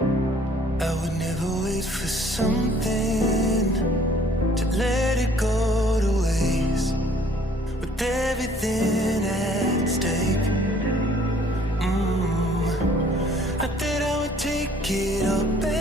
I would never wait for something to let it go to waste. With everything at stake, not that I would take it all back.